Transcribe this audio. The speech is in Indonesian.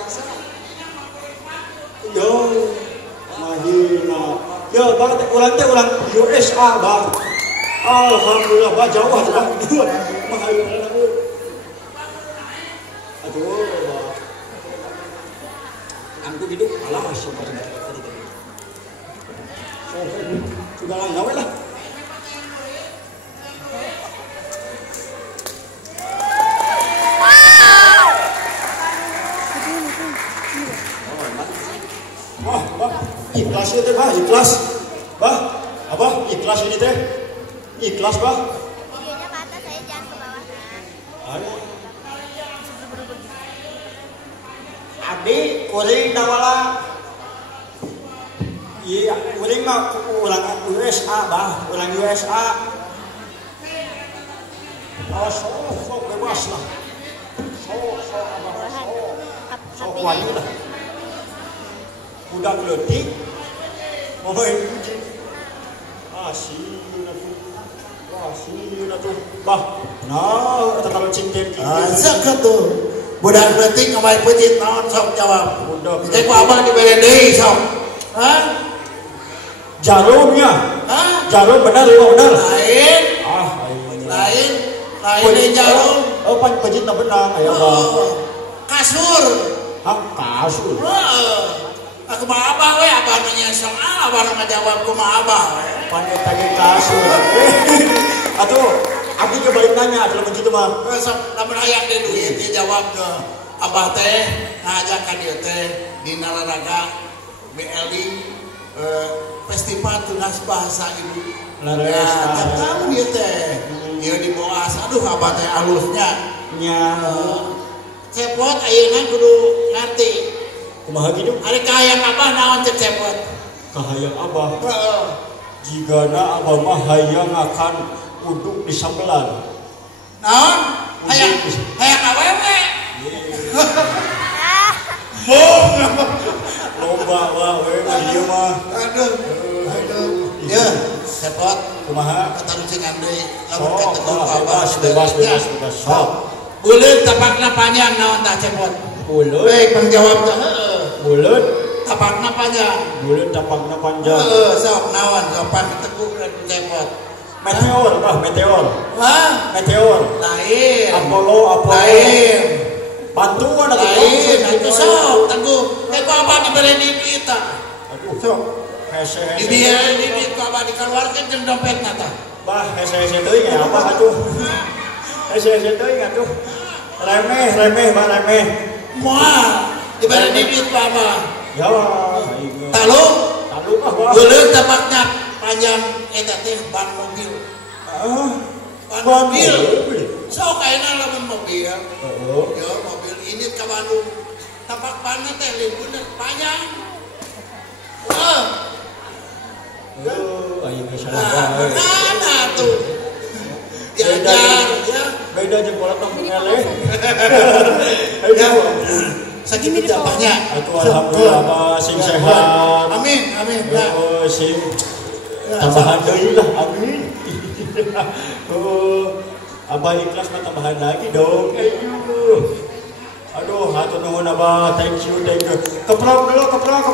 biasa. Yo, mahina. Yo, bang ulang USA bang. Alhamdulillah, bah jauh aja mahina. Aduh, aku hidup alah siapa tadi. Sudah lah, gawe lah. Ikhlas itu bah, ikhlas, bah, apa? Ikhlas ini teh, ikhlas bah. Videonya ke atas, saya jangan ke bawah. Ayo. Abi, kuring dawala. Iya, kuring mah ulang USA bah, ulang USA. Oh, sok bebas lah. Sok abah, sok wani lah. Budak leutik mau main uji tuh bah nah terlalu cinta Asa tuh budak leutik ngamain peutit naon sok jawab budak teh ku abah dibere deui sok hah jarumnya hah jarum benar lain lain jarum pan pejitna benang aya bah kasur kasur aku mah abah we abah nanya sok abah nu ngajawab kumaha abah we pandai tadi kasur atuh abdi ke balik nanya adalah begitu mah sok lamun hayang di duit dia jawab ke abah teh ngajak ka dieu teh di Nararaga BLI festival tunas bahasa ibu tiap tahun dia teh dia di Boas aduh abah teh alusnya nya cepot ayeuna kudu ngarti kumaha gitu ari kahayang abah naon cek cepot kahayang abah jigana abah mah hayang akan uduk di sambelan naon hayang awewe loba wae ieu mah aduh ya cepot kumaha katarucingan deui lamun ketemu bebas sok buleut tapakna panjang naon tah cepot buleut baik penjawab teh buleut tapakna panjang buleut tapakna panjang sok naon sopan teguk cepot meteor bah meteor lain Apollo lain bantuan lain itu sok teguh teh ku abah dibere di duit tah aduh sok hese dibere di duit ku abah dikeluarkeun jeung dompetna tah bah hese teuing ya abah atuh hese teuing atuh remeh bah remeh moal dibere di duit ku abah ya taluk ah bah buleut tapakna panjang eta teh ban mobil ban mobil sok ayeuna lamun mobil ya mobil ini ke Bandung tapak banget teh limbunna panjang ayo salah mana tuh diajar ya beda jeung bola tong ngeleh ya sakit jabahnya atuh alhamdulillah abah sing sehat amin ya sing tambahan deui lah amin abah ikhlas mah tambahan lagi dong aduh hatur nuhun abah thank you keprok dulu keprok